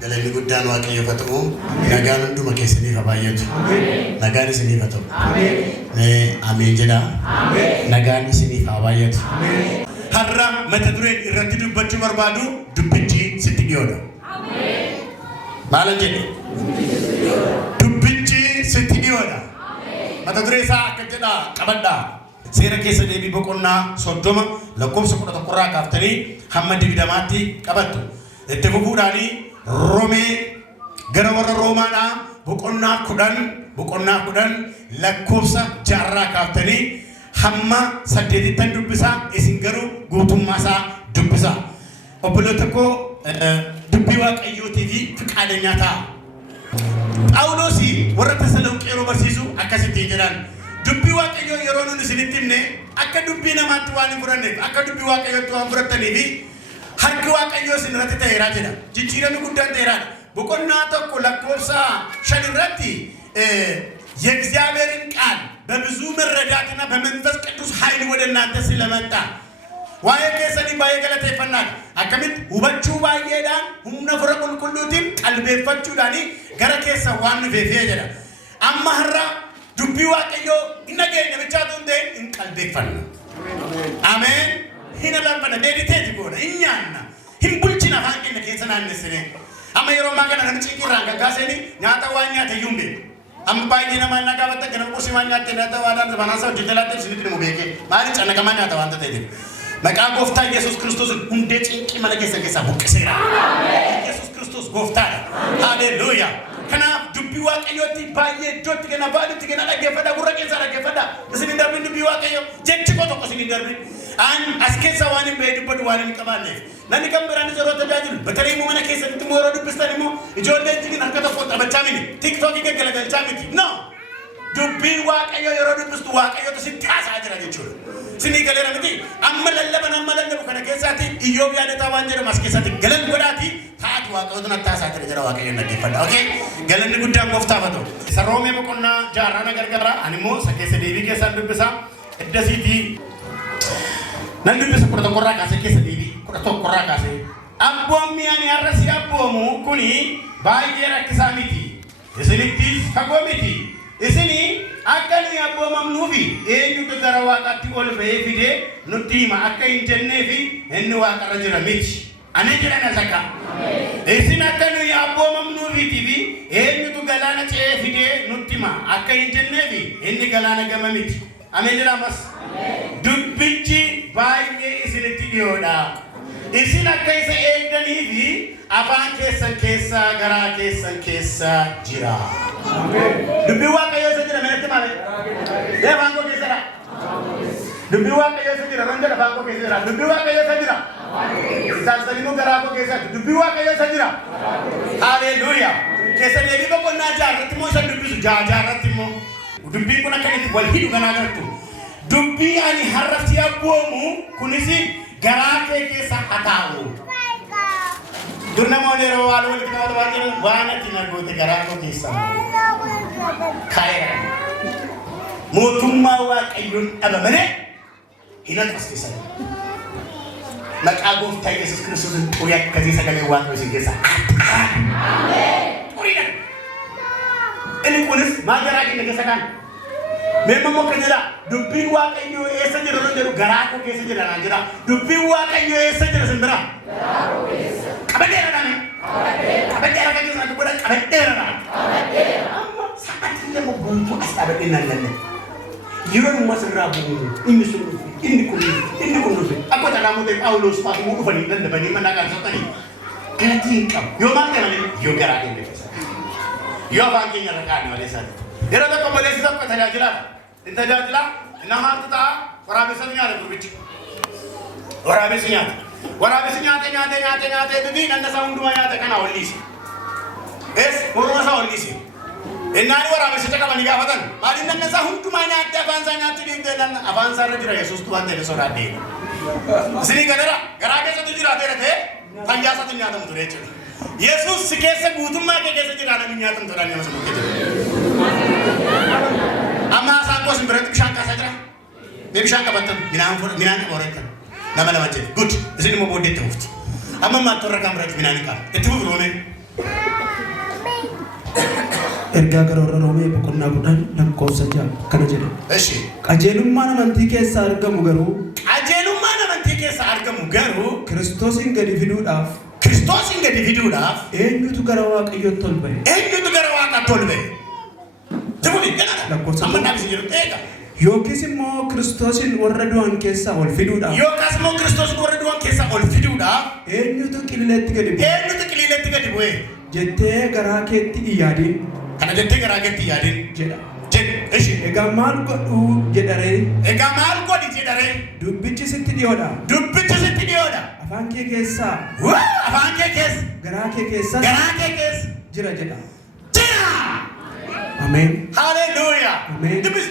Galanni guddaan Waaqayyo fata'u nagaan hunduma keessanii fabaayatu. Nagaan isinii fata'u. Ameen jedha. Nagaan isinii fabaayatu. Har'a mata dureen irratti dubbachuu barbaadu dubbichi sitti dhiyoodha. Maal jedhe? Dubbichi sitti dhiyoodha. Mata duree isaa akka jedha qabadhaa. Seera keessa deebii boqonnaa 30 lakkoofsa 11 kaaftanii hamma 20tti qabattu. Itti fufuudhaanii Roomee gara warra Roomaadhaa boqonnaa 10 lakkoofsa 6 kaaftanii hamma 8tti dubbisaa isin garuu guutummaa isaa dubbisaa. Obboloota koo dubbii Waaqayyootii fi fiqaadeenyaa ta'a. Phaawulos warra Tasaloniqee yeroo barsiisu akkasitti jedhan. Dubbii Waaqayyoo yeroo nuti isinitti himne akka dubbii namaatti waan hin fudhanneef akka dubbii Waaqayyootti waan fudhattaniif harki Waaqayyoo isin irratti ta'eera jedha. Jijjiiramni guddaan ta'eera. Boqonnaa 1 lakkoofsa 5 irratti የእግዚአብሔርን ቃል በብዙ መረዳትና በመንፈስ ቅዱስ ኃይል ወደ እናንተ ስለመጣ ዋየ ከሰኒ ባየ ገለተ ይፈናል አከሚት ውበቹ ባየዳን ሁምነ ፍረ ቁልቁሉቲን ቀልቤፈቹ ዳኒ ገረ ከሰ ዋን ፌፌ ጀዳ አማህራ ዱቢ Waaqayyo innageenye bichaatu hundeen in qalbeeffanna. Ameen. Hin alamfana meditate goona inyaanna hin bulchina hanqina keessa naannessine amma yeroo magana namichi qirraan gaggaaseni nyaata waan nyaate yumbe amma baay'ee nama nagaawwatta kana qursi waan nyaatte nyaata waan banasa hojjetalaatti isinitti nu beeke maali cannaqama nyaata waan ta'eef maqaa gooftaa Yesuus Kiristoos hundee cinqii mana keessa buqqiseera. Yesuus Kiristoos gooftaadha. Haleluuyaa. Kanaaf dubbii Waaqayyootti baay'ee iddootti gana baadhitti gana dhaggeeffadha gurra keessa dhaggeeffadha isin darbin dubbii Waaqayyoo jechi koo tokko isin darbin an as keessa waan hin beeku dubbatu waan hin qabaanneef namni kan biraan yeroo tajaajilu batalee immoo mana keessatti immoo yeroo dubbistan immoo ijoolleen jirin harka tokko taphachaa miti tiktokii gaggalagalchaa miti no dubbii Waaqayyoo yeroo dubbistu Waaqayyootu sitti haasaa jira jechuudha sinii galeera miti amma lallabu kana keessatti Iyyoob yaadataa waan jedhamu as keessatti galan godhaati taatu Waaqayyootu natti haasaa jira Waaqayyoon dhaggeeffadha okay galanni guddaan gooftaaf haa ta'u isa Roomee boqonnaa 6 gargara ani immoo isa keessa deebii keessaan dubbisaa iddasiitii nan dubbisa 11 kaasee keessa deebii 11 kaasee abboommi ani har'asi abboomu kuni baay'ee rakkisaa miti isinittis fagoo miti isini akka ni abboomamnuufi eenyutu gara Waaqaatti ol ba'ee fidee nutti hima akka hin jenneefi inni Waaqarra jira miti ani jedhan asakka isin akka ni abboomamnuufiitiifi eenyutu galaana ce'ee fidee nutti hima akka hin jenneefi inni galaana gama miti ameen jedhamas dubbichi baay'ee isinitti dhiyoodha isin akka isa eegdaniifi afaan keessan keessa garaa keessan keessa jira. Dubbii Waaqayyoo isa jira meetti malee afaan koo keessa jira. Dubbii Waaqayyoo isa jira ranga afaan koo keessa jira. Dubbii Waaqayyoo isa jira. Isaan salimu garaa koo keessa dubbii Waaqayyoo isa jira. Haleluuyaa. Keessa deebii boqonnaa 6 irratti immoo isa dubbisu 6 irratti immoo dubbiin kun akkanitti wal hidhu ganaa gartu. Dubbii ani har'atti abboomu kunis garaa kee keessa haa taa'u. Durna moolero waan walitti qabatu waan ati nagoote garaa koo keessa kaayera. Mootummaa Waaqayyoon dhabamane hin askeessan. Maqaa gooftaa Yesuus Kiristoos xurii akkasii sagalee Waaqayyoo isin keessa. Ameen. Xuriidha. Inni kunis maal garaa keenya keessa kan? Memang mau kerja dubbi Waaqayyoo eessa jira jedhu garaa koo keessa jira naan jira dubbi Waaqayyoo eessa jira simbira garaa koo keessa qabadeera naan qabadeera kan keessa godhan qabadeera naan amma sa'aatii lama gonfoo as dhaabadhee naan galle yeroo masirraa bu'u inni kun akka tanaamootee Phaawulos fa'aa immoo dhufanii dandabanii mana kan sottanii gatiin qabu yoo maal ta'anii yoo garaa keenya keessa yoo afaan keenya irra kaa'anii malee isaati. Era da komplesi da tajajila nama ta warabesanya ada berbici warabesanya jadi nanda sound dua nyata kana olisi es muruna sa olisi enani warabesanya ka bani gafatan mali nanda sound dua nyata avanza nyata di dan avanza rajira Yesus Tuhan tele sorade sini gadara garage sa tujira terate panja sa nyata mutureche Yesus sikese butumma ke kese jirana nyata muturani masuk ke Amma sangko semberat bisangka saja. Dia bisangka betul. Minang korekan. Nama macam good. Di sini mau bodit tuh. Amma matur rekam berat minang kah. Itu berone. ergaa gara warra Roomee boqonnaa 10 lakkoofsa 6 kana jedha. Eshi. Qajeelummaan amantii keessaa argamu garuu. Qajeelummaan amantii keessaa argamu garuu. Kiristoosin gadi fiduudhaaf. Kiristoosin gadi fiduudhaaf. Eenyutu gara Waaqayyootti ol ba'e? Eenyutu gara Waaqaatti ol ba'e? Tibuli kana. Lakkoofsa. Amma naaf jiru eega. Yookiis immoo Kiristoosin warra du'an keessaa ol fiduudhaaf. Yookaas immoo Kiristoosin warra du'an keessaa ol fiduudhaaf. Eenyutu qilleetti gadi bu'e? Eenyutu qilleetti gadi bu'e? Jettee garaa keetti iyyaadin. Kana jettee garaa keetti iyyaadin jedha. Eshi. Egaa maal godhu jedharee? Egaa maal godhi jedharee? Dubbichi sitti dhiyoodha. Dubbichi sitti dhiyoodha. Afaan kee keessaa. Afaan kee keessa. Garaa kee keessaa. Garaa kee keessa. Jira jedha. Jira. Amen. Hallelujah. Amen. Dubbis.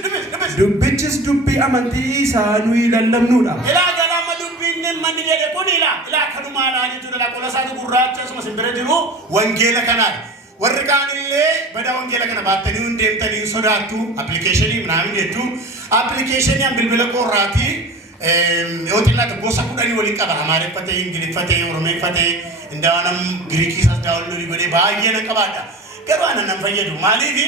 Dubbichis dubbii amantii isaa nuyi lallabnuudha. Ilaa galama dubbiin manni jedhe kun ilaa kanumaadhaan jechuudha. Qolasaatu gurraacha asuma simbira jiru wangeela kanaadha. Warri kaanillee badaa wangeela kana baattanii hin deemtanii sodaattu appilikeeshinii minaamin jettu appilikeeshinii bilbila qorraatii yoo xillaata gosa 10 waliin qaba. Amaareffatee, Ingiliffatee, Oromeeffatee, Indaanam Giriikii isaas daawwannoolii godhee baay'ee na qabaadha. Garuu ana nan fayyadu. Maaliif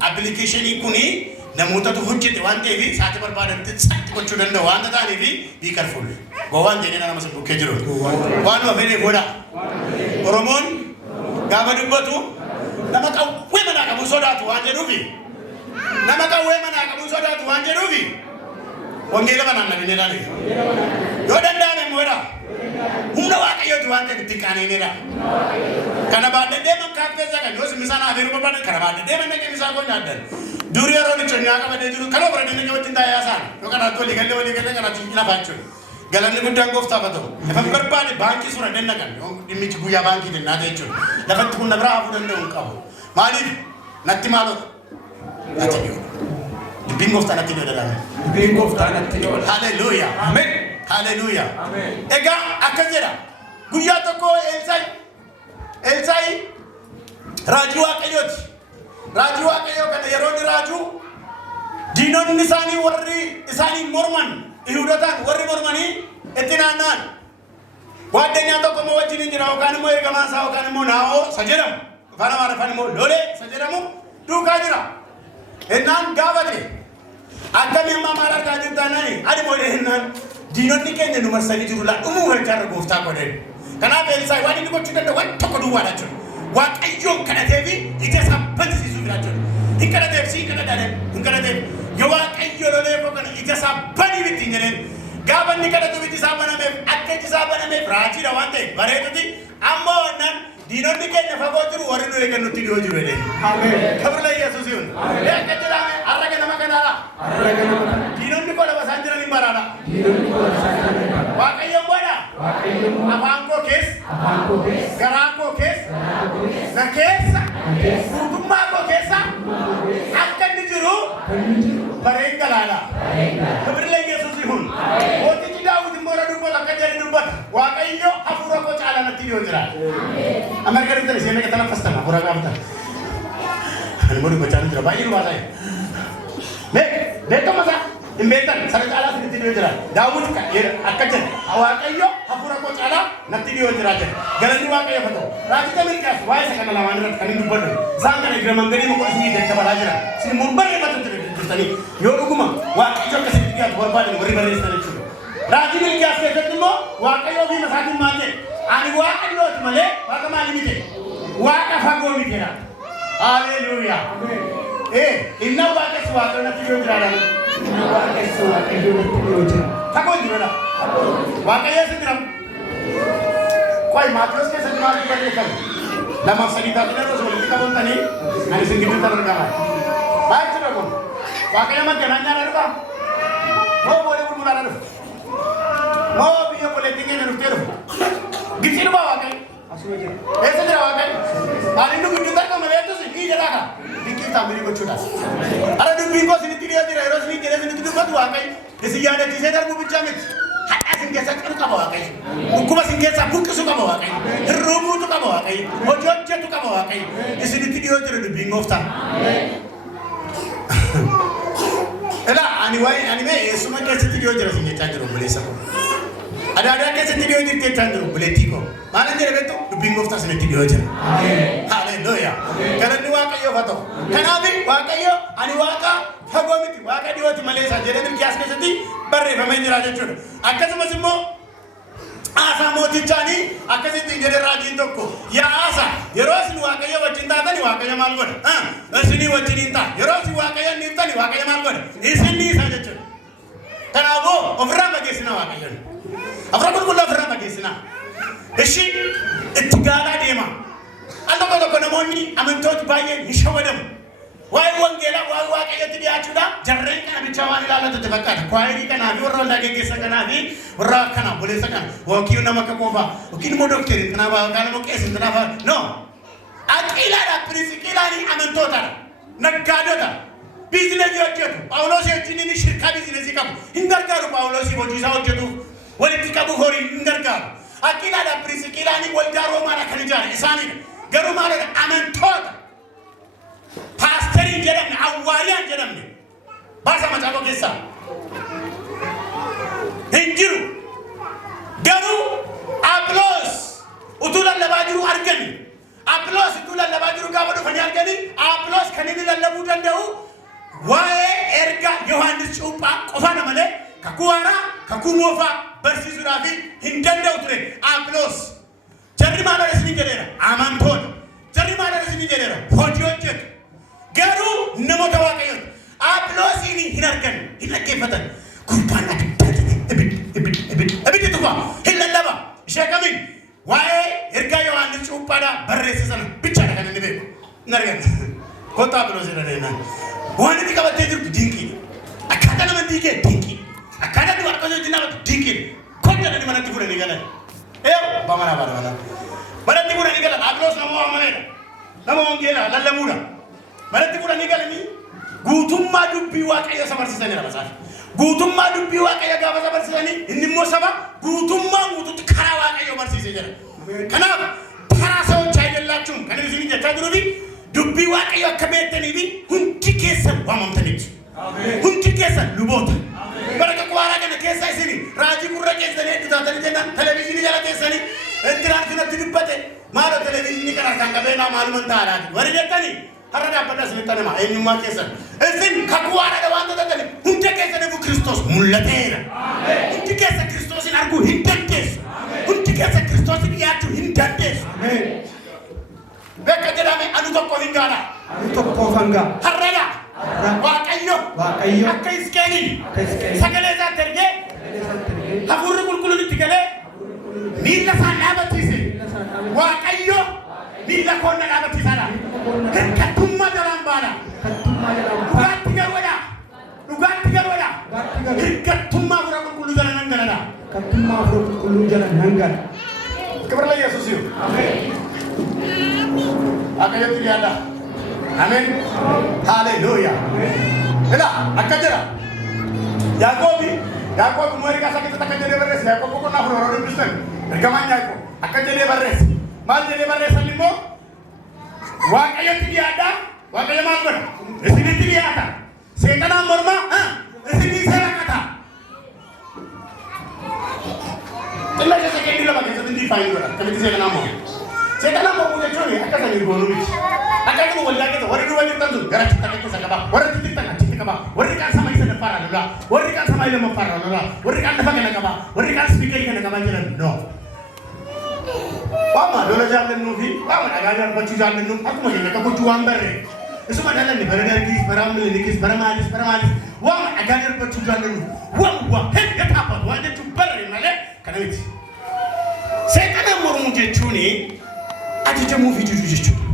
appilikeeshinii kuni namootatu hojjete waan ta'eef saati barbaadatti satti gochuu danda'u waan ta'aniif be careful. Gowwaan jedhee nama bukkee jiru. Waan ofii godha. Oromoon gaafa dubbatu nama qawwee manaa qabu sodaatu waan jedhuufi. Nama qawwee manaa qabu sodaatu waan jedhuufi. Wangeela banaan nabinee laale. Yoo danda'ame moodha. Humna Waaqayyooti waan ta'eef itti qaaneenidha. Kana baadhadhee makkaaffeessa kan yoo simisaan afeeruu barbaadan kana baadhadhee manna qeemisaa koo nyaaddan. Durii yeroo lichonyaa qabadee jiru kaloo bira dinniqee wajjin taa'ee haasaan yoo kanaatti walii galee kanaatti lafaa jechuudha. Galanni guddaan gooftaaf haa ta'u. Lafa barbaade baankii suura denna kan dhimmichi guyyaa baankii dennaa ta'e jechuudha. Lafatti kun na biraa hafuu danda'u hin qabu. Maaliif natti maalota? Natti dhiyoodha. Dubbiin gooftaa natti dhiyoodha dhala. Dubbiin gooftaa natti dhiyoodha. Hallelujah. Amen. Hallelujah. Egaa akkas jedha. Guyyaa tokko Elsaayi raajii Waaqayyooti. Raajii Waaqayyoo kana yeroo inni raajuu diinonni isaanii warri isaanii morman Yihuudootaan warri mormanii itti naanna'an. Waaddenyaa tokko immoo wajjin jira yookaan immoo ergamaan isaa yookaan immoo Naa'oo isa jedhamu afaan Amaariffaan immoo Lolee isa jedhamu duukaa jira. Innaan gaafate akkamii ammaa maal argaa jirtaanani adi moodee innaan diinonni keenya nu marsanii jiru laa dhumuu walchaarra gooftaa godheen. Kanaaf Elsaayi waan inni gochuu danda'u waan tokko duwwaadha jechuudha. Waaqayyoon kadhatee fi ija isaa bal'isiisuu jira jechuudha. Hin kadhateef si hin kadhateef yoo Waaqayyo lolee koo kana ija isaa banii bitti hin jedheen gaafa inni kadhatuuf iji isaa banameef akka iji isaa banameef raajiidha waan ta'eef bareeduti ammoo wannan diinonni keenya fagoo jiru warri nu eegan nutti dhiyoo jiru jedheen. Kabirla Yesuus yuun. Akka jedhame arraga nama kanaadha. Diinonni koo lafa isaan jiran hin baraadha. Waaqayyoon godha. Afaan koo keessa. Garaa koo keessa. Na keessa. Guutummaa koo keessa. Akka inni jiru. Bareen galaadha. Kabirla Yesuus yuun. Mootichi Daawit immoo dubbata akka jedhe dubbata. Waaqayyo hafuura koo caalaa natti dhiyoo jira. Amerika dubbatan ishee meeqa tana fastama hafuura gaafatan. Ani immoo dubbachaa jira baay'ee nu baasaa. Beekama isaa hin beektan sana caalaa sitti dhiyoo jira. Daawit akka jedhe Waaqayyo hafuura koo caalaa natti dhiyoo jira jedhe. Galanni Waaqayyo haa ta'u. Raajicha Milkiyaas waa'ee isa kana lamaan irratti kan hin dubbadhu. Isaan kana egira manganii maqaa isinii jajjabalaa jira. Isin mun barreeffatu jirtanii yoo dhuguma Waaqayyo akkasitti dhiyaatu barbaadan warri barreessan jechuudha. Raajii Milkiyaas keessatti immoo Waaqayyo ofii masaatiin maal jedhe? Ani Waaqayyooti malee Waaqa maalii miti? Waaqa fagoo mitiidha. Hallelujah. Inna Waaqayyo Waaqayyo natti dhiyoo jira. Inna Waaqayyo Waaqayyo natti dhiyoo jira. Fagoo jiruudha. Waaqayyo eessa jira? Qoy Maatiyos keessatti maaliif barreeffame? Lamaaf sadii taatanii yeroo walitti qabamtanii ani isin gidduutti argama. Maal jira kun? Waaqayyo magganaa nyaara dhufa? Moo boolee gurguraadha dhufa? Moo biyya qoleettii keenya dhuftee dhufa? Gibsii dhufa Waaqayyo? Eessa jira Waaqayyo? Ani nu gidduutti argama beektus ni jedhaa kan? Dinqiif taamirii gochuudhaaf. Ara dubbiin koo isinitti dhiyoo jira yeroo isinii jedhee isinitti dubbatu Waaqayyo. Isin yaadachiisee darbuu bichaa miti. Hadhaa isin keessaa qabu qaba Waaqayyo. Dhukkuma isin keessaa buqqisuu qaba Waaqayyo. Hirruumuutu qaba Waaqayyo. Hojii hojjetu qaba Waaqayyo. Isinitti dhiyoo jira dubbiin gooftaa. Ela ani mee eessuma keessatti dhiyoo jira isin jechaa jiru obboleessa koo. Ada keessatti dhiyoo jirti jechaa jiru buleettii koo. Maal hin jedhe beektu dubbiin gooftaa sanatti dhiyoo jira. Haleluuyaa. Galanni Waaqayyoof haa ta'u. Kanaaf Waaqayyo ani Waaqa fagoo miti Waaqa dhiyooti malee isa jedhee Milkiyaas keessatti barreeffamee jira jechuudha. Akkasumas immoo Aasaa mootichaanii akkasitti jedhe raajiin tokko yaa Aasaa yeroo isin Waaqayyo wajjin taatani Waaqayyo maal godha? Isinii wajjin hin ta'a. Yeroo isin Waaqayyo hin dhiiftani Waaqayyo maal godha? Isin dhiisa jechuudha. Kanaafuu ofirraa fageessina Waaqayyoon. Afran qulqulluu ofirraa fageessina. Ishi itti gaalaa deema. Al tokko namoonni amantoota baay'een hin shawwadamu. Waa'ee wangeelaa waa'ee Waaqayyootti dhiyaachuudha jarreen kana bicha waan ilaallatutti fakkaata. Kwaayrii kanaa fi warra waldaa geggeessa kanaa fi warra kana buleessa kana yookiin nama akka qofa yookiin immoo dookterii kanaaf yookaan immoo qeessi kanaaf no. Aqiilaadha piriisiqiilaanii amantootadha. Naggaadota. Biizinasii hojjetu. Phaawulos wajjin inni shirkaa biizinasii qabu. Hin gargaaru Phaawulos hojii isaa hojjetuuf walitti qabu horii hin gargaaru. Aqiilaadha piriisiqiilaanii waldaa Roomaadha kan ijaaran isaaniidha. Garuu maalidha amantoota. Pastorii jedhamne awwaaliyaan jedhamne baasa macaafa keessaa hin jiru. Garuu Aphiloos utuu lallabaa jiru argani. Aphiloos utuu lallabaa jiru gaafa dhufanii argani. Aphiloos kan inni lallabuu danda'u waa'ee erga Yohaannis Cuuphaa qofaadha malee kakuu haaraa kakuu moofaa barsiisuudhaaf hin danda'u ture. Aphiloos jarri maal isin jedheera amantoota. Jarri maal isin jedheera hojii hojjetu. Garuu namoota Waaqayyooti. Aphiloosiin hin argan hin dhaggeeffatan. Gurbaan abidda tufa hin lallaba. Ishee kamiin waa'ee ergaa Yohaannis Cuuphaadhaa barreesse sana bichaadha kan inni beeku. Hin argan. Kottaa Aphiloos jedhanii waan inni qabattee jirtu dinqiidha. Akkaataa nama diigee dinqiidha. Akkaataa inni Waaqayyoo wajjin dhaabatu dinqiidha. Koddaadhaan manatti fudhanii galan. Abbaa manaa baala manaa. Manatti fudhanii galan Aphiloos nama waamaneedha. Nama wangeelaa lallabuudha. Manatti fudhanii galanii guutummaa dubbii Waaqayyoo isa barsiisanidha basaaf. Guutummaa dubbii Waaqayyoo gaafa isa barsiisanii inni immoo saba guutummaa guutuutti karaa Waaqayyoo barsiisee jira. Kanaaf karaa ሰዎች አይደላችሁም kan isin jechaa jiruufi dubbii Waaqayyoo akka beektanii fi hundi keessan waamamtaniitu. Hundi keessan luboota. Baraka kuwaaraa kana keessa isin raajii gurra keessanii hedduutaatanii jennaan televezyiinii jala teessanii intiraan kanatti dubbate maaloo televezyiinii kana kan qabeenaa maaluman ta'aadhaati. Warri jettanii har'a dhaabbata isinitti anama eenyummaa keessan. Isin kakuwaadha waan ta'aniif hundi keessaniif Kiristoos mul'ateera. Hundi keessa Kiristoosin arguu hin dandeessu. Hundi keessa Kiristoosin dhiyaachuu hin dandeessu. Bakka jedhame anu tokko hin gaala. Anu tokko hanga. Har'adha. Waaqayyo. Akka Hisqeelii. Sagalee isaa ergee. Hafuurri qulqulluun itti galee miilla isaa dhaabachiise. Waaqayyo miilla koonna dhaabachiisaadha. Hirkattummaa jalaan baala. Dhugaatti garuudha. Dhugaatti garuudha. Hirkattummaa hafuura qulqulluu jala nan galadha. Hirkattummaa hafuura qulqulluu jala nan gala. Kibirla Yesuus yoo. Waaqayyotti dhiyaadha. Ameen. Haleluuyaa. Ila akka jira. Yaaqoobi moorii kaasaa keessatti akka jedhee barreesse. Yaaqoob boqonnaa afur warra dubbistan. Ergamaan Yaaqoob akka jedhee barreesse. Maal jedhee barreessan immoo Waaqayyotti dhiyaadha. Waaqayyo maal godha? Isinitti dhiyaata. Seexanaan mormaa isinii seerakata. Xilla keessa keenya lama keessatti inni faayin godha. Kamitti seexanaan mormu? Seexanaan mormu jechuun akka sanii goonuu miti. Akka inni waldaa keessa warri duuba jirtan sun gara chitta keessa qaba. Warri tittan achitti qaba. Warri kaan sama isa daffaara lola. Warri kaan sama ilma faara lola. Warri kaan lafa kana qaba. Warri kaan spiikerii kana qaba jedhan no. Wama lola jaallannu fi wama dhagaa darbachuu jaallannu akkuma jenna qabuchuu waan barree. Isuma dhalanne bara dargiis bara milikiis bara maalis wama dhagaa darbachuu jaallannu wama hedda taphatu waan jechuun barree malee kana miti. Seexana mormu jechuun ajajamuu fi jiru jechuudha.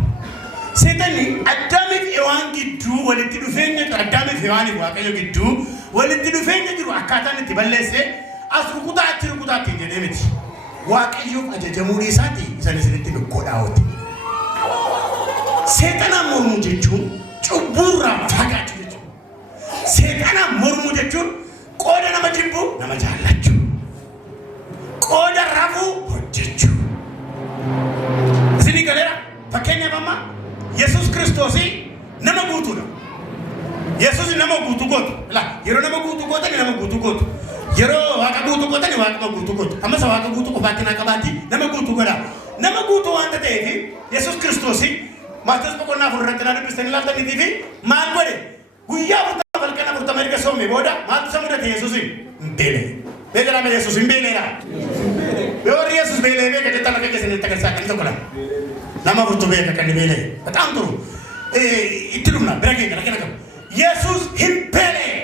Seexanni Addaamiif Hewaan gidduu walitti dhufeenya Addaamiif Hewaaniif Waaqayyo gidduu walitti dhufeenya jiru akkaataan itti balleessee as rukutaa achi rukutaa ittiin jedhee miti. Waaqayyoof ajajamuu isaati isaan isinitti godhaawwate. Seexana mormu jechuun cubburraa fagaachuu jechuudha. Seexana mormu jechuun qooda nama jibbuu nama jaallachuu. Qooda rafuu hojjechuu. Isinii galeera fakkeenyaaf amma Yesuus Kiristoosii nama guutuudha. Yesuus nama guutuu gootu. Yeroo nama guutuu gootan nama guutuu gootu. Yeroo waaqa guutuu gootan waaquma guutuu godhu. Amma sawaaka guutuu qofaatti naa qabaatti nama guutuu godha. Nama guutuu waanta ta'eef Yesuus Kiristoos Maatiyoos boqonnaa afurratti naa dubbistanii ilaaltaniitii fi maal godhe guyyaa 40 halkan 40 erga soome booda maaltu isa mudate Yesuusin hin beele. Beekalame Yesuus hin beeleedha. Yoo Yesuus beelee beeka jettan akka keessanitti agarsiisaa kan tokko lama. Nama furtu beeka kan beelee. Bataam turu. Itti dhumna bira keenya rakkina qabu. Yesuus hin beelee.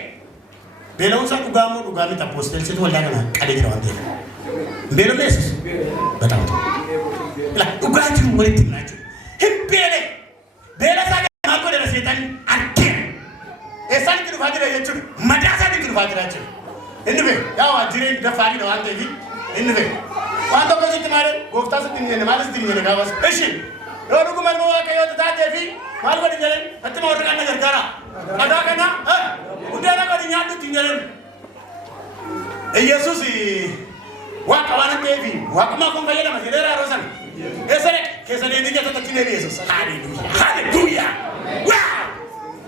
Beela'uunsaa dhugaa moo dhugaa miti apoosteelsitu waldaa kana qalee jira waan ta'eef. Beela'uun Yesuus. Bataam turu. Dhugaatiin walitti himnaa jechuudha. Hin beelee. Beela isaa maal godhera seetaan argeera. Eessaan itti dhufaa jira jechuudha. Madaa isaan itti dhufaa jira jechuudha. Inni bee yaa waajjireen dafaadha waan ta'eef inni bee waan tokko sitti maal gooftaa sitti hin jenne maalis sitti hin jenne gaafas. Ishi yoo dhuguma ilma waaqayyoo taatee fi maal godhi jedhan attuma warra kan na gargaara. Dhagaa kana buddeena godhi nyaadhutti hin jedhan. Yesuus waaqa waan ta'eef waaqummaa kun fayyadama jedheera yeroo sana. Eessane keessa deemee keessatti achi deebi'e Yesuus. Haalleluuyaa. Haalleluuyaa. Waa!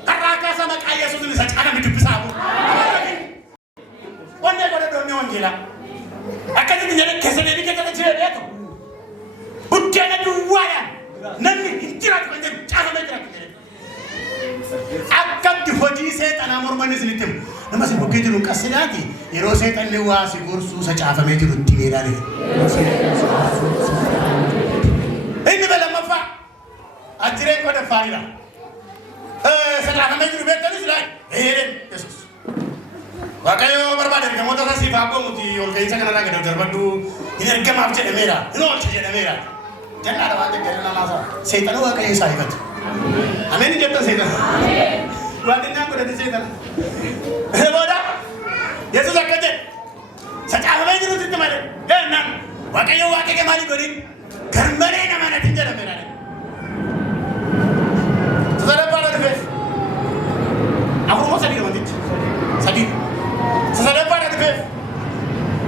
Har'aa kaasa maqaa Yesuusin isa caalame dubbisaa bu'u. Wanne godhe doonne wangeela. Akkasitti jedhe keessa deemee keessatti achi deebi'eetu. Buddeena duwwaadhaan namni hin jiraatu kan jedhu caalame jiraatu jedhe. Akkatti hojii seexanaa mormanni isinitti himu. Nama si bukkee jiru qassidaati yeroo seexanni waa si gorsuu isa caafamee jiru itti meedhaale. Inni beelamaffaa ajjireen godha faayida. Isa caafamee jiru beektanis laay Yesuus. Waaqayyo barbaade ergamoota isaa siif abbomuti ol ka'iinsa kanarraa gadi darbadhu hin ergamaaf jedhameera hin oolche jedhameera. Jannaadha waan ta'eef namaa isaa seexana waaqayyo isaa ifatu. Ameen jettan seexana. Waan xinnaan godhate seexana. Booda Yesuus akka jedhe isa caafamee jirutti itti malee naan waaqayyo waaqayyo maali godhin garmalee nama natti jedhameera. Sasadabbaadha dhufeef afuruma sadii wantichi sadii. Sasadabbaadha dhufeef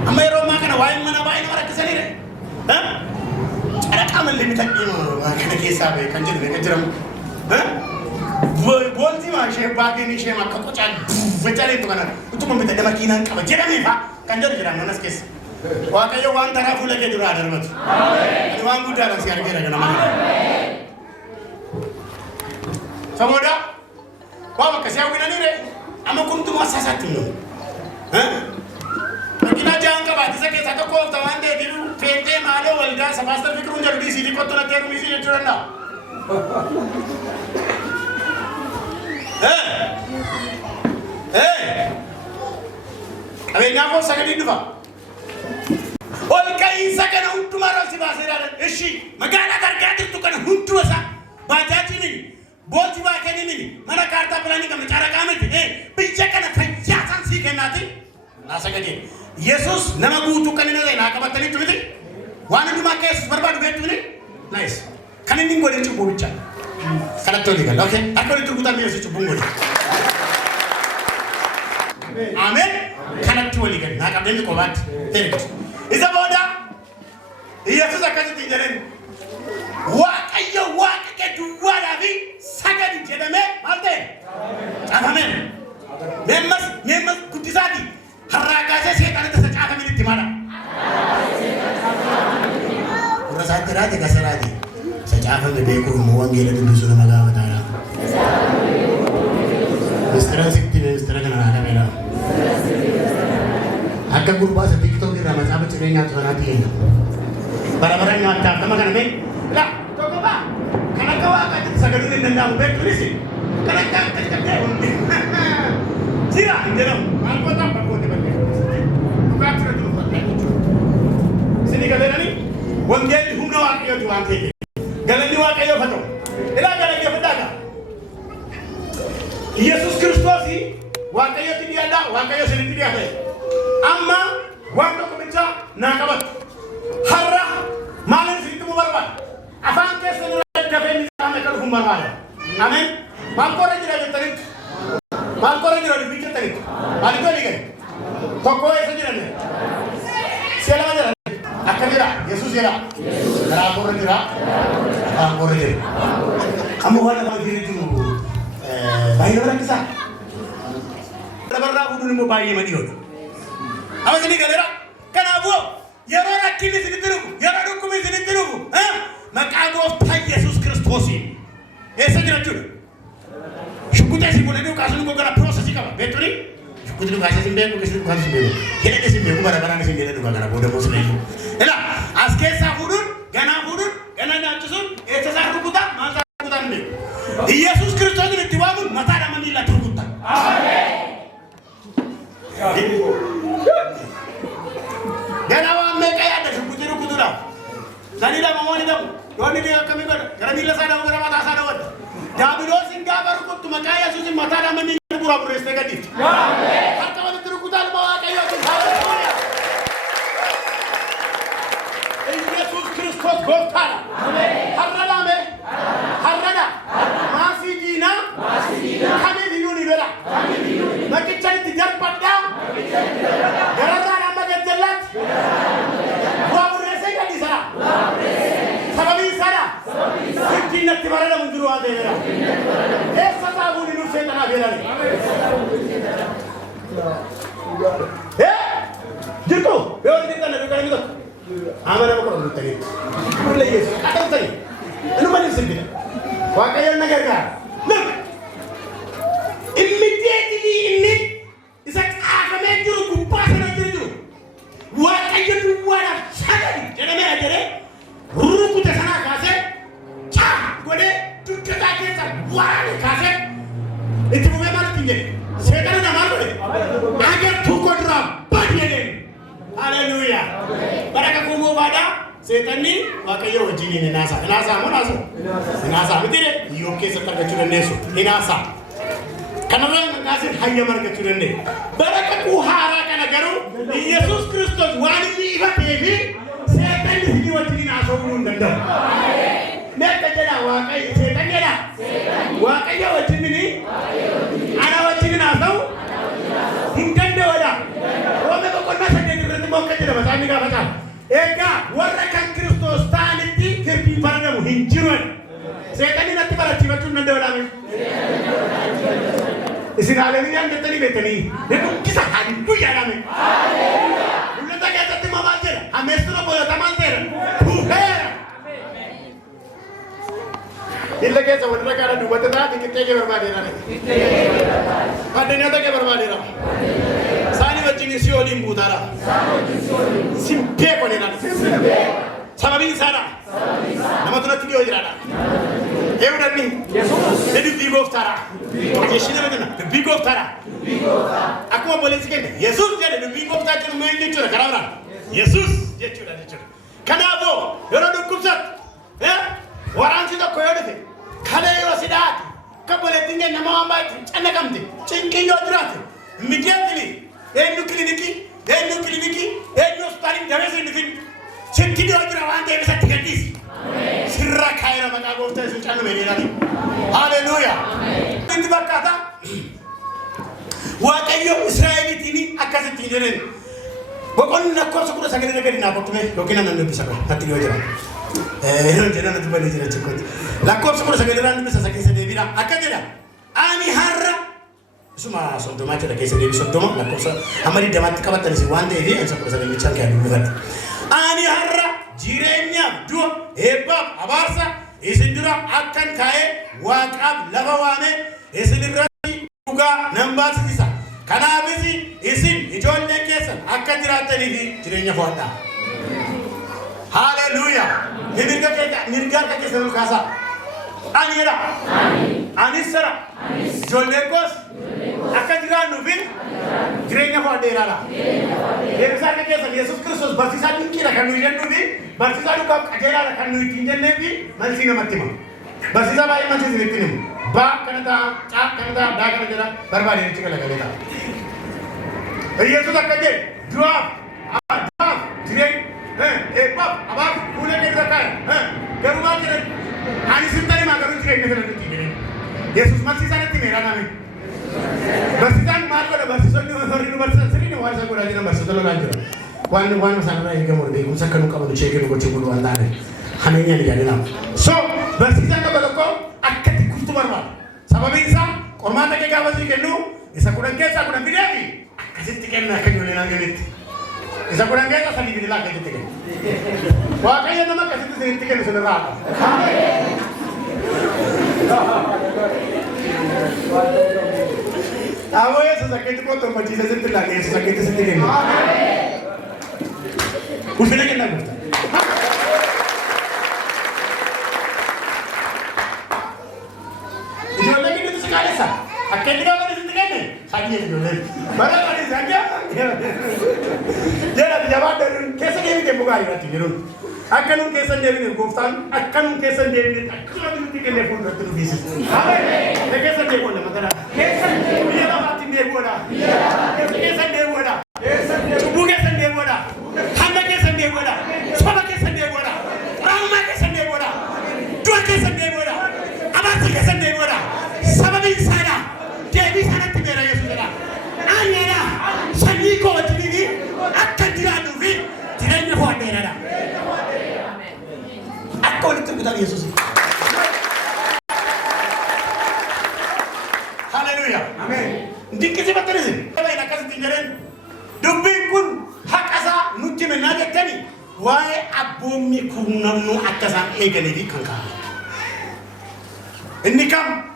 amma yeroo ammaa kana waa'ee mana baay'ee nama rakkisaniire. Caraqaa mallee miidhagina kana keessaa ba'e kan jedhu beeka jiramu. Booltii maa ishee baageen ishee akka qocaan facaalee kana utuma miidhagina makiinaan qaba jedhameefa kan jedhu jiraam nanas keessa. Waaqayyo waan taraa fuula kee duraa darbatu. Ani waan guddaadhaan si argeera kana malee. Samoda waa bakka si hawwinaniire amma kuntumaa saasaatti hin jiru. Makiinaa jaan qabaate isa keessaa tokko of ta'an deebiin feentee maaloo waldaa sabaastar fikiruun jedhu dhiisii kottu na teeru miisii jechuu danda'a. Qabeenyaa koo sagadii dhufa. Ol ka'iinsa kana hundumaa irraa si baasee ilaalan. Ishi magaalaa gargaa jirtu kana hunduma isaa baajaajiin booltii baakanii mana kaartaa pilaanii qabne caraqaa miti. Biyya kana fayyaasan sii kennaati. Naa sagadee. Yesuus nama guutuu kan inni naa qabataniitu miti. Waan hundumaa akka Yesuus barbaadu beektu miti. Nice. Kan inni godhe cubbuu bicha. Kanatti olii gala. Okay. Akka walitti rukutamee Yesuus cubbuun godhe. Amen. Kanatti walii gala. Naa qabdeenni qobaatti. Teereetu. Isa booda Yesuus akkasitti jedheen waaqayyo waaqa kee duwwaadhaa fi sagadi jedhamee maal ta'e? Caafameen. Meemmas guddisaati. Har'aa kaasee seexanatti isa caafameen itti maadha. Warra isaatti raate kasa raate. Isa caafame beekuu immoo wangeela dubbisuu nama gaafataadha. Ministeeraan sitti ministeera kana naa dhabeedha. Akka gurbaa isa tiktookii irraa matsaafaa jireenyaa turanaa ta'eedha. Bara nyaataa nama kana mee la tokko ba kan akka waaqaatti sagaduun hin danda'amu beektuunis kan akka akkatti hundi jira hin jedhamu maal gootaa bakkoonni bakkee dhugaatti irratti dhufataa jechuudha. Isin galeeranii wangeelli humna waaqayyooti waan ta'eef galanni waaqayyoof haa ta'u. Ilaa galateeffadhaa Yesuus Kiristoos waaqayyooti dhiyaadhaa waaqayyo isinitti dhiyaate amma waan tokko bicha naa qabatu. Har'a maalin sitti mu barbaada afaan keessa nurra dafee miidhame kan dhufun barbaada. Ameen. Maal qorra jira jettanitti maal qorra jira dubbii jettanitti maal iddoo dhiigani tokko eessa jiranne seelama jira akka jira Yesuus jira garaa qorra jira afaan qorra jira amma waan afaan keessa jiru baay'ee rakkisaa dabarraa fuudhuun immoo baay'ee madhiyoodha. Amma isinii galeera Kanaafu yeroo rakkinni isinitti dhufu yeroo dhukkubni isinitti dhufu maqaa gooftaa Yesuus Kiristoosiin eessa jira jechuudha. Shukkutaa isin godhanii kaasuun gogaa piroosesii qaba. Beektuuni shukkutii dhugaasa isin beeku keessatti dhugaasa isin beeku. Jedhanii isin beeku bara baraan isin jedhee dhugaa kana booda boos beeku. Ila as keessaa fuudhuun ganaa nyaachisuun eessa isaa rukutaa maal isaa rukutaa hin beeku. Yesuus Kiristoosiin itti waamuun mataa dhamanii miillatti rukutaa. Ganaa waan meeqa yaadda shukkutii rukutuudhaaf. Sani dama mooni damu. Dooni ni akkami godha. Gara miilla isaa damu gara mataa isaa daawwadha. Daabiloosin gaafa rukuttu maqaa Yesuusin mataa dhamanii miillatti bu'aa bureessee gadhiifti. Harka walitti rukutaa ilma Waaqayyootiin haalatuudha. Yesuus Kiristoos gooftaadha. Har'adhaame. Har'adha. Maasii diinaa. Kamiif iyyuu ni lola. Bakkicha itti darbadhaa. Gararraan amma gajjallaatti. Bu'aa bureessee gadhiisara. Sababii isaadha. Sirkiin natti baradamu jiru waan ta'eera. Eessa saabuun hin dhufsee tanaaf jedhani. Jirtu yoo inni kan nabi kan bitu. Amana bakka dhufanii. Kulle Yesuus kadhatanii. Inu malee sirbita. Waaqayyoon na gargaara. Look. Immediately inni isa qaafamee jiru gubbaa sana jiru. Waaqayyo duwwaadhaaf sagadi jedhamee jedhee rukute sanaa kaasee caa godhee dugdataa keessa waraane kaasee itti fufee maalatti hin jedhe. Seexana namaa godhe. Agartuu koduraa badi jedheen. Hallelujah. Baraka kumoo baada seetanni Waaqayyo wajjin hinaasa. Hinaasa moo naasu? Hinaasa miti de yoo keessa argachuu dandeessu. Hinaasa. Kanarraa naasin hayyama argachuu dandee. Baraka ku haaraa kana garuu Yesuus Kiristoos waan inni ifatee fi seetanni hidii wajjin haasa'uu hin danda'u. Meeqa jedha Waaqayyo seetan jedha. Waaqayyo wajjin ni ana wajjin haasa'u hin danda'udha. Roome boqonnaa saddeet irratti mokka jedha mataanni gaafata. Egaa warra kan Kiristoos ta'anitti kirbii faradamu hin jiran. Seetanni natti barachiifachuu hin danda'udha. Isin haaleliyaan jettanii beektanii beekumsa halluyyaadhaame. Mul'ata keessatti mamaa jedha. Ameessuna boyotamaan jedha. Buufeera. Illa keessa walirra gaara dubbata taate qixxee kee barbaadeera. Addunyaa kee barbaadeera. Saani wajjin si waliin buutaadha. Simpee koneedha. Sababiin isaadha. Nama tunatti dhiyoo jiraadha. Eewuudhanni. Dubbii gooftaadha. Jechi nama jenna dubbii gooftaadha. Akkuma boleessi kenna Yesuus jedhe dubbii gooftaa jedhu mee jechuudha karaa biraan. Yesuus jechuudha jechuudha. Kanaafuu yeroo dhukkubsattu waraansi tokko yoo dhufe kalee yoo si dhaate akka boleettiin kenna nama waan baay'ee cannaqamte cinqii yoo jiraate immediately eenyu kilinikii hospitaalii dabeessa hin dhufin sitti yoo jira waan ta'eef isatti gadhiisi. Sirra kaayira maqaa gooftaa Yesuus canname dheeraati. Hallelujah. Inni bakkaata Waaqayyo Israa'eliitiin akkasitti jedheen boqonni lakkoofsa 19 gadi naa qottume yookiin nan dubbisa natti yoo jira. Jedhan natti balee jira jechuudha. Lakkoofsa 19 irraa dubbisa isa keessa deebiidha. Akka jedha ani har'a isuma soddomaa jedha keessa deebi soddoma lakkoofsa amma 20tti qabattanis waan ta'eef ansa 19 bichaan kee dubbifadha. Ani har'a jireenyaaf du'a eebbaaf abaarsa isin dura akkan kaa'ee waaqaaf lafa waame isin irratti dhugaa nan baasisa. Kanaafis isin ijoollee keessan akka jiraatanii fi jireenya fo'adhaa. Hallelujah. Mirga keessa nu kaasaa. Ani jedha. Anis sara. Ijoolleen koos akka jiraannuuf jireenya fo'adheeraadha. Deebisaa akka keessan Yesuus Kiristoos barsiisaa dinqiidha kan nuyi jennuu fi barsiisaa dhugaaf qajeelaadha kan nuyi ittiin jennee fi malsii namatti hima. Barsiisaa baay'ee malsii isin ittiin himu. Baa kana ta'a, caa kana ta'a, daa kana jedha barbaade jechi galagalee ta'a. Yesuus akka jedhe du'aaf jireenya eebbaaf abaaf fuula keessa kaa'e garuu maal jedhan ani sittani maa garuu jireenya kana nuti jedheen. Yesuus malsiisaa natti meeraa naame. Barsiisaan maal godha barsiisonni warri nu barsiisan sirriin waan isa godhaa jiran barsiisota lolaan jira. Waan isaanirraa eegamu beekumsa akka nu qabanu sheekee nu gochuu bulu waan taane hameenyaan yaadinaaf. So barsiisaan tokko tokko akkatti kurtuu barbaada. Sababiin isaa qormaata kee gaafa sii kennu isa 10 keessaa 10 fideefi akkasitti kenna akka ijoollee naannootti. Isa kurang kaya sali di lagi itu kan. Wah kaya nama kasih itu sendiri kan saudara. Awal ya sakit itu kok macam itu sendiri lagi sakit itu sendiri. Usahanya kan nak. Itu lagi itu sekali sah. Akan tidak ada sendiri kan? Lagi itu dulu. Mana ada saja? Jangan dijawab dari kesan ini dia bukan itu jerun. Akan kesan dia ini guftan, akan kesan dia ini akan itu tiga telepon terus bisnis. Amin. Kesan dia pun ada mana? Kesan dia dapat dia pun ada. Kesan dia pun ada. Cubu kesan dia pun ada. Hamba kesan dia pun ada. Sama kesan dia pun ada. Ramai kesan dia pun ada. Dua kesan dia pun ada. Abad kesan dia pun ada. Sama binsana. Dia binsana tiada yang sudah. Anya sani ko tini akan diradu fi tiranya ho ada. Aku itu kita Yesus. Haleluya. Amin. Dikit sih betul sih. Kalau nak kasih tinggalin, dubin pun hak asa nuti menaja tani. Wahai abumi kunamnu akasan egani di kangkang. Ini kam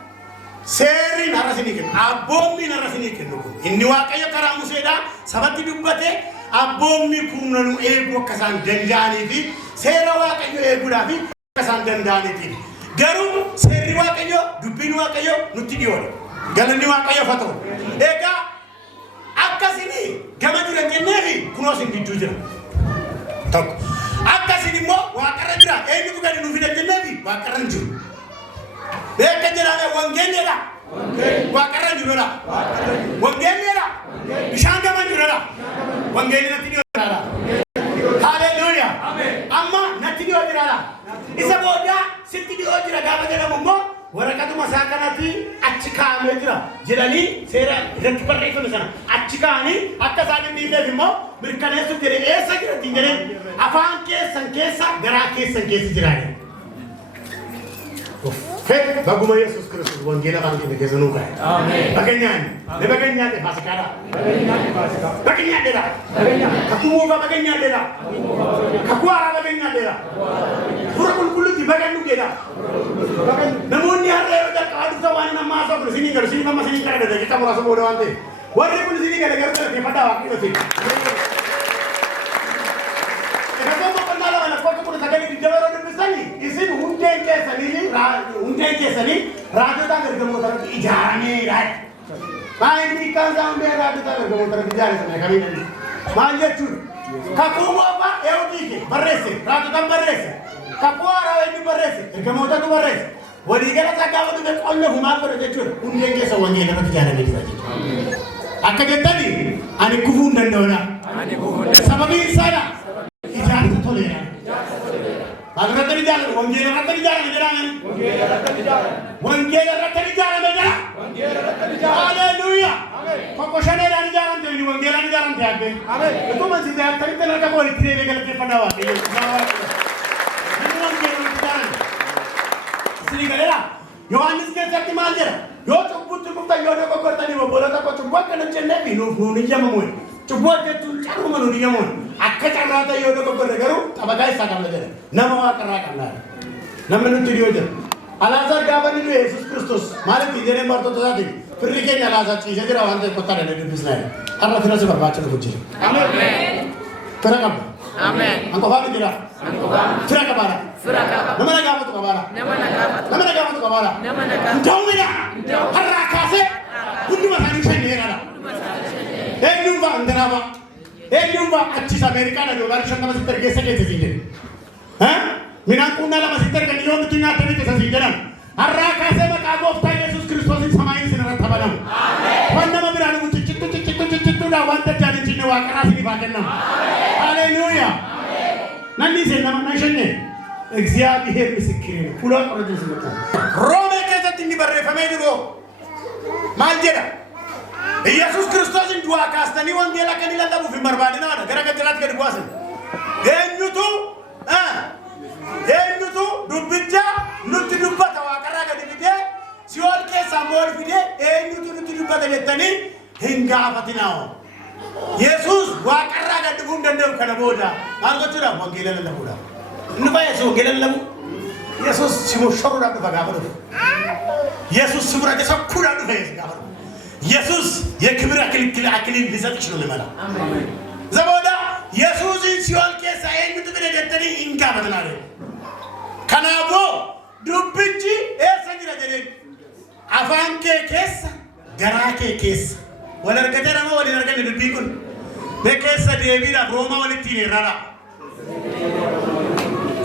seri narasini kan, abomi narasini kan. Ini wakaya karamu seda, sabati dubbate, abomi kunanu ego kasan denjani di, sera wakayo ego dafi kasan denjani di. Garu seri wakayo, dubbin wakayo, nuti dior. Galani wakayo fato. Ega akasini, gamadura jenevi, kunosin di jujur. Tak. Akasini mo wakaranjura, ego tu kan nufi jenevi, wakaranju. Beka jerame wangene la wakaran jurala wangene la bishanga man jurala wangene na tidio jurala haleluya amen amma na tidio jurala isa boda sitidio jurala gaba jara mummo warakatu masakanati achika amejira jirani sera ret parre ko sana achika ani akka sani dinde bimmo birkane su tere esa gira tingere afan ke sankesa gara ke sankesa jirani Hey, baguma Yesus Kristus wangela kan kita kesunu kai. Amin. Bagainya deh bahasa kara. Bagainya deh lah. Kamu apa bagainya deh lah. Kamu apa bagainya deh lah. Purukul kulit di bagian lu deh lah. Namun ni hari udah kadu sawan nama masuk ke sini mama sini kada deh kita merasa bodoh nanti. Wajib pun sini kada kada kita pada waktu itu. Kalau mau kenal anak kau pun tak ada di jalan orang besani. Isin unjai ke sani, raju tak bergemu terus ijarane, right? Main ikan sampai raju tak bergemu terus ijarane sama kami nanti. Manja cur. Kaku apa? Eudike, berrese. Raju tak berrese. Kaku arah ini berrese. Bergemu tak tu berrese. Wadi kita cakap tu ber Allah humat berrese cur. Unjai ke sawangnya terus ijarane kita saja. Akan jadi, ane kufun dan dona. Sama binsana. Ijarane tu tolera. Bagara tadi jalan, wangela tadi jalan, jalan. Wangela tadi jalan. Haleluya. Kau sana jalan jalan, jadi wangela jalan tiada. Itu masih jalan, tapi tenar kamu boleh tiada kalau kita pandawa. Ini wangela jalan. Sini kalau Yohanes kita kimajer. Yo cukup tak yo kau bertani bola tak kau cukup kan cendek ni, nuni jamu. Cukup je tu cakap mana nuni jamu. Akka cakap ada yo kau berdegaru, apa guys sakam lagi. Nama kerana. Nama nu tujuh je. Al-Azhar kawan itu Yesus Kristus. Mari kita ni berdoa tadi. Pergi Al-Azhar cincin dia orang tu kota ada di bisnes. Karena kita sebab baca tu kunci. Amin. Terangkan. Amin. Angkau faham tidak? Angkau faham. Terangkan mana? Terangkan. Nama nak apa tu kamera? Nama nak apa tu kamera? Jauh ni dah. Harap kasih. Undu macam ni saya ni ada. Nyumba antara apa? Nyumba accis Amerika ada dolar sana masih tergesa ke sini. Minang kunala masih tergesa ni orang tu ni ada ni ke sini jalan. Harap kasih maka aku tahu Yesus Kristus ini sama ini sini rata banam. Wanda mabirani muci citu dah wanda jadi cina wakara sini bagian nam. Haleluya. Nanti saya nama nasinya. እግዚአብሔር ምስክሬ ነው። ሁሉ ቆረጥ ስለታ ሮሜ ከዘት እንዲበረ ፈመድሮ ማንጀራ ኢየሱስ ክርስቶስን ዱዋ ካስተኒ ወንጌላ ከኒላ ለቡ ፊ መርባድና ገረገጀላት ገድጓስ የኙቱ ዱብጃ ኑት ዱባታ ዋቀራ ገድብቴ ሲኦል ኬሳ ሞል ፊዴ የኙቱ ኑት ዱባታ ለተኒ ህንጋፈትናው ኢየሱስ ዋቀራ ገድቡ deebi'uu hin danda'u kana booda maal gochuudhaaf wangeela lallabuudha. Inni baay'ee wangeela lallabu Yesuus si moshorruudhaaf dhufa gaafa dhufu. Yesuus si bira sakkuudhaaf dhufa gaafa dhufu. Yesuus የክብር አክሊል ሊሰጥሽ ነው የሚመጣው። ዘቦዳ Yesuusin ሲኦል keessa eenyutu bira jettanii hin gaafatanaa jiru. Kanaafuu dubbichi eessa jira jedheen afaan kee keessa garaa kee keessa wal argatee nama waliin arganne dubbii kun mee keessa deebiidhaaf Roomaa walitti hin irrara.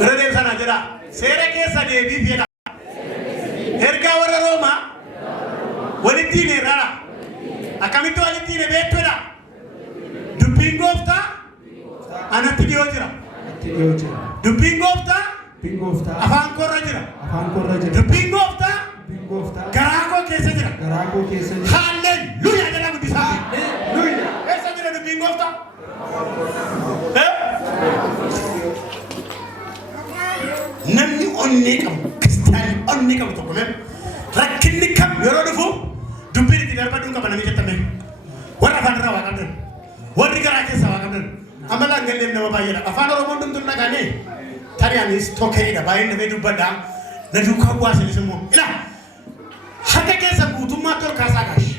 Irra deebisana jedha seera keessa deebii fedha. Ergaa warra Roomaa walitti hin irrara. Akkamitti walitti hin beektuudha. Dubbiin gooftaa anatti dhiyoo jira. Dubbiin gooftaa afaan korra jira. Dubbiin gooftaa garaa koo keessa jira. Haalleluuyaa jedha guddisaa. Keessa jira dubbiin gooftaa. Namni onnee qabu kiristaanni onnee qabu tokko mee rakkinni kam yeroo dhufu dubbiin itti darbadhuun qaba namni jettame warra afaan irraa waa qabdan warri garaa keessaa waa qabdan amalaan galleem nama baay'eedha afaan oromoon dhumtuun dhaqanii tariyaanis tokkeedha baay'een dafee dubbadhaa na duukaa bu'aasanis immoo ilaa harka keessa guutummaatti ol kaasaa gaashi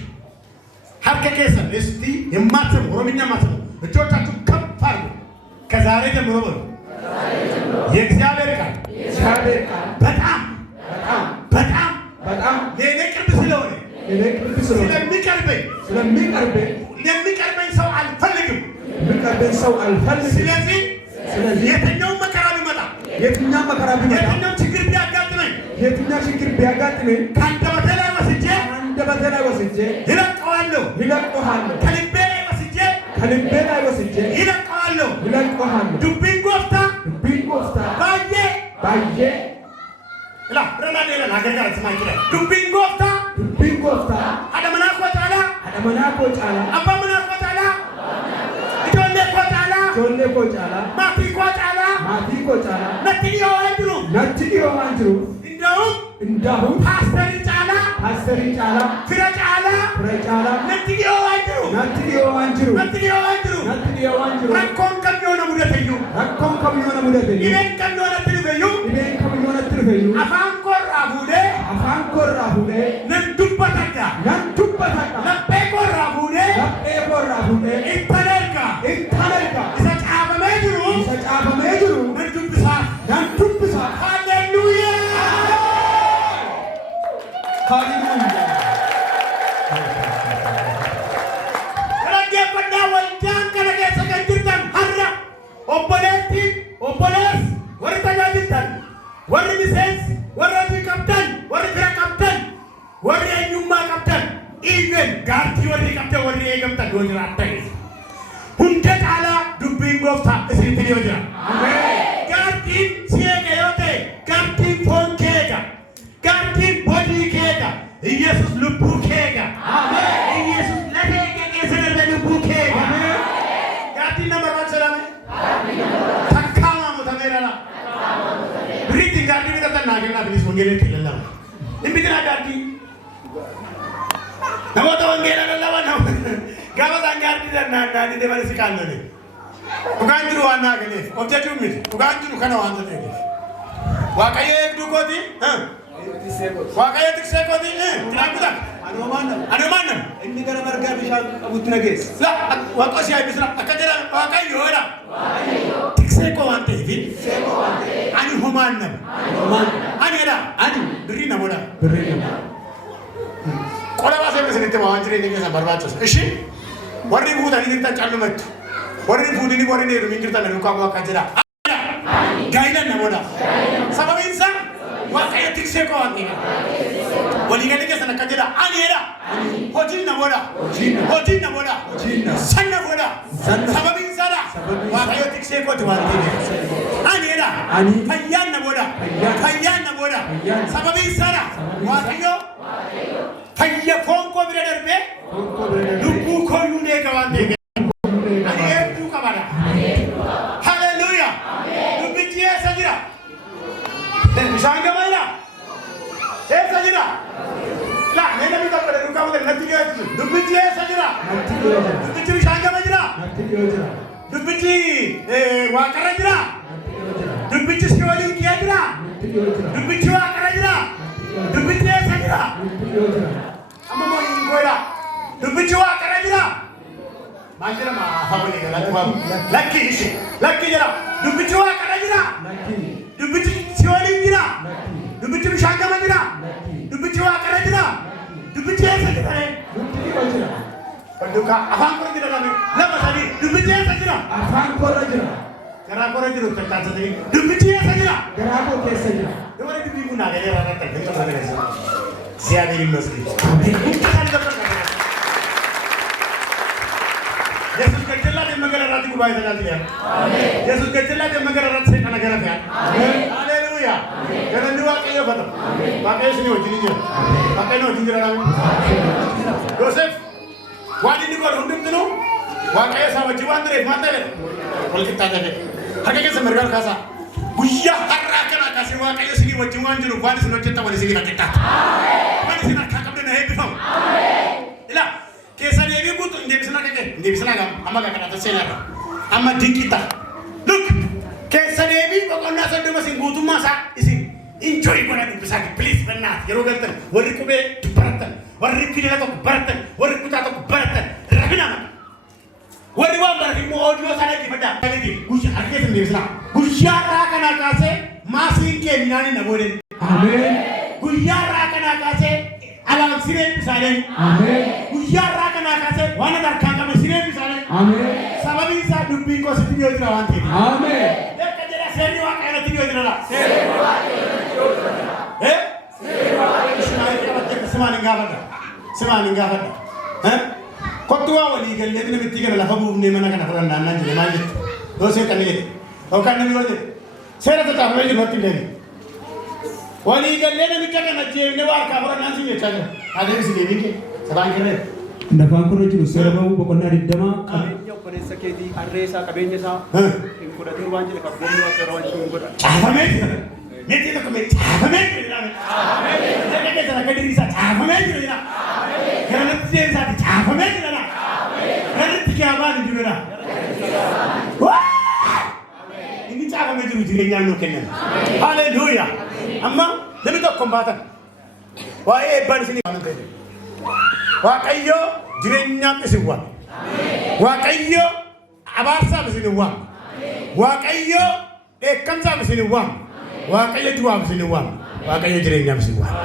harka keessa እስቲ የማትሰሙ ኦሮምኛ ማትሰሙ እጆቻችሁ ከፍ አድርጉ ከዛሬ ጀምሮ በሉ የእግዚአብሔር ቃል በጣም ለእኔ ቅርብ ስለሆነ ስለሚቀርበኝ ሰው አልፈልግም። ስለዚህ የትኛው መከራ ቢመጣ የትኛው ችግር ቢያጋጥመኝ ከአንደበቴ ላይ ወስጄ ይለቀዋለሁ። ከልቤ ላይ ወስጄ ይለቀዋለሁ። ዱብቢን ጎፍታ ባዬ لا رنا ديلا ناقر كارت ما يكره دبين غوفتا هذا مناقو تعالى أبا مناقو تعالى جوني كو تعالى ما في كو تعالى نتيجة وانجرو إنداهم باستري تعالى فرا تعالى نتيجة وانجرو ركون كم يونا مدتيو إذن كم يونا تلفيو afaan korraa fuudhee nan dubbatadha laphee korraa fuudhee ittan erga isa caafamee jiru nan dubbisaaf haalleluuyaa dhaggeeffadhaa waldaan kana keessa kan jirtan har'a obbolees warri tajaajiltan warri miseensi warri kaptan warri fira kaptan warri eenyummaa kaptan even gaartii warri kaptan warri eegamtan yoo jiraattan hunda caalaa dubbiin gooftaa isinitti yoo jira gaartiin si eega yoo ta'e gaartiin foon keega gaartiin bodii keega Iyesus lubbuu keega Iyesus lafee keessa darbe lubbuu keega gaartiin nama barbaachisuudhaame takkaama mutameerana Breathing gardi kita tak nak kena beli songgelan kelala. Ini kita gardi. Nama tu songgelan kelala nama. Gapa tak gardi dan nak ni dia mana sekarang ni. Bukan juru anak ni. Objektif ni. Bukan juru kana wanita ni. Wakaya ekdu kodi. Wakaya tikse kodi. Kenapa tak? Anu mana? Ini kalau mereka bisa abut nagis. Lah, waktu siapa bisa? Akadera wakaya orang. Tikse ko wanita ini. Ani homanam. Ani ada. Ani beri nama. Kalau bahasa Indonesia itu mawar jadi ni kita berbahasa. Ishi, warni buat ani kita cakap mat. Warni buat ini warni ni rumit kita lalu kamu akan jadi. Gailan nama. Sebab insan wakaya tikse ko wanita. Waligan kita sana kerja. Ani ada. Hojin nama. San nama. Sebab insan lah. Wakaya tikse ko tu wanita. Ani ada. Payyan namoda. Sababi sana. Wakayo. Payya phone ko bira darbe. Dubbu ko yune kawande. Ani ekdu kamara. Hallelujah. Dubbi jiya sajira. Mishanga maina. Sajira. La, nena bi tak pada duka mungkin nanti dia itu. Dubbi jiya sajira. Dubbi jiya mishanga majira. dubbichi waaqarra jira. Dubbichi si waliin kiyya jira. Dubbichi waaqarra jira. Dubbichi eessa jira? Amma moo hin gola. Dubbichi waaqarra jira. Maal jira maa hawwanii galatti waamu. Lakki ishi. Lakki jira. Dubbichi waaqarra jira. Dubbichi si waliin jira. Dubbichi bishaan gama jira. Dubbichi waaqarra jira. Dubbichi eessa jira? Duka afaan korra jira namni lama sadii dubbichi eessa jira? Afaan korra jira. Garaa korra jiru takkaata sadii dubbichi eessa jira? Garaa koo keessa jira. Dubara dubbii kun naa galee rakkata hin qabu adeemsa. Siyaadii hin masli. Yesus gajjallaa deemma gara irraatti gubaa isa galti yaa. Yesus gajjallaa deemma gara irraatti seeqana gara fe'an. Haleluuyaa. Galanni waaqayyo fata. Waaqayyo isinii wajjin jira. Waaqayyo wajjin jira namni. Yoosef. Waan inni godhu hundumtuu waaqayyo isaa wajjin waan tureef maal ta'e wal qixxaatee harka keessa mirga ol kaasaa guyyaa har'aa kana kaasee waaqayyo isinii wajjin waan jiruuf waan isin hojjettan wal isinii qixxaata. Waan isin harkaa qabdan na eebbifamu. Ila keessa deebii guutu hin deebisina kake hin deebisina amma kadhata seenaadha amma dinqitta. Look keessa deebii boqonnaa soddoma isin guutummaa isaa isin enjoy godha dubbisaa please bannaat yeroo galtan warri qubee dubbarattan. Warri fidela tokko baratan, warri kutaa tokko baratan, rafinama. Warri waan baratan immoo oodiyoo sana itti faddaa. Guyyaa harka keessa hin deebisina. Guyyaa irraa kanaa kaasee maasiin kee midhaanii na boodeen. Ameen. Guyyaa irraa kanaa kaasee alaan sireen bisaaleen. Ameen. Guyyaa irraa kanaa kaasee waan harkaan qaban sireen bisaaleen. Ameen. Sababiin isaa dubbiin koo sitti dhiyoo jira waan ta'eef. Ameen. Lekka jedha seerri waaqayyo irratti dhiyoo jira. Seerri waaqayyo irratti dhiyoo jira. Seerri waaqayyo Simaan hin gaafadha. Simaan hin gaafadha. Kottu waa walii gallee bina bitti gara lafa buufnee mana kana fudhan naannaan jire maal jettu? Yoo seetan jedhe yookaan namni yoo jedhe seera tattaafamee jiru watti illee walii gallee namicha kana jeefnee waa harkaa fudhannaan siin jechaa jira. Adeemsi deebiin kee sabaan kirree. Lafaan korra jiru seera bahuu boqonnaa 20 qabeenya obboleessa keetii harree isaa qabeenya isaa hin fudhatin waan jedhe qabdoonni waan seera waan jedhu hin godhan. Caafamee jira. Metti tokko mee caafamee jira. Caafamee jira. Sana gadi isaa caafamee jira. Kanatti deebisaati caafamee jira. Kanatti kiyaabaan jira. Inni caafamee jiru jireenyaan nuu kennan. Haleluuyaa. Amma namni tokko hin baatan. Waa'ee eebbaan isinii waan ta'eef. Waaqayyo jireenyaaf isin waama. Waaqayyo abaarsaaf isin waama. Waaqayyo dheekkamsaaf isin waama. Waaqayyo du'aaf isin waama. Waaqayyo jireenyaaf isin waama.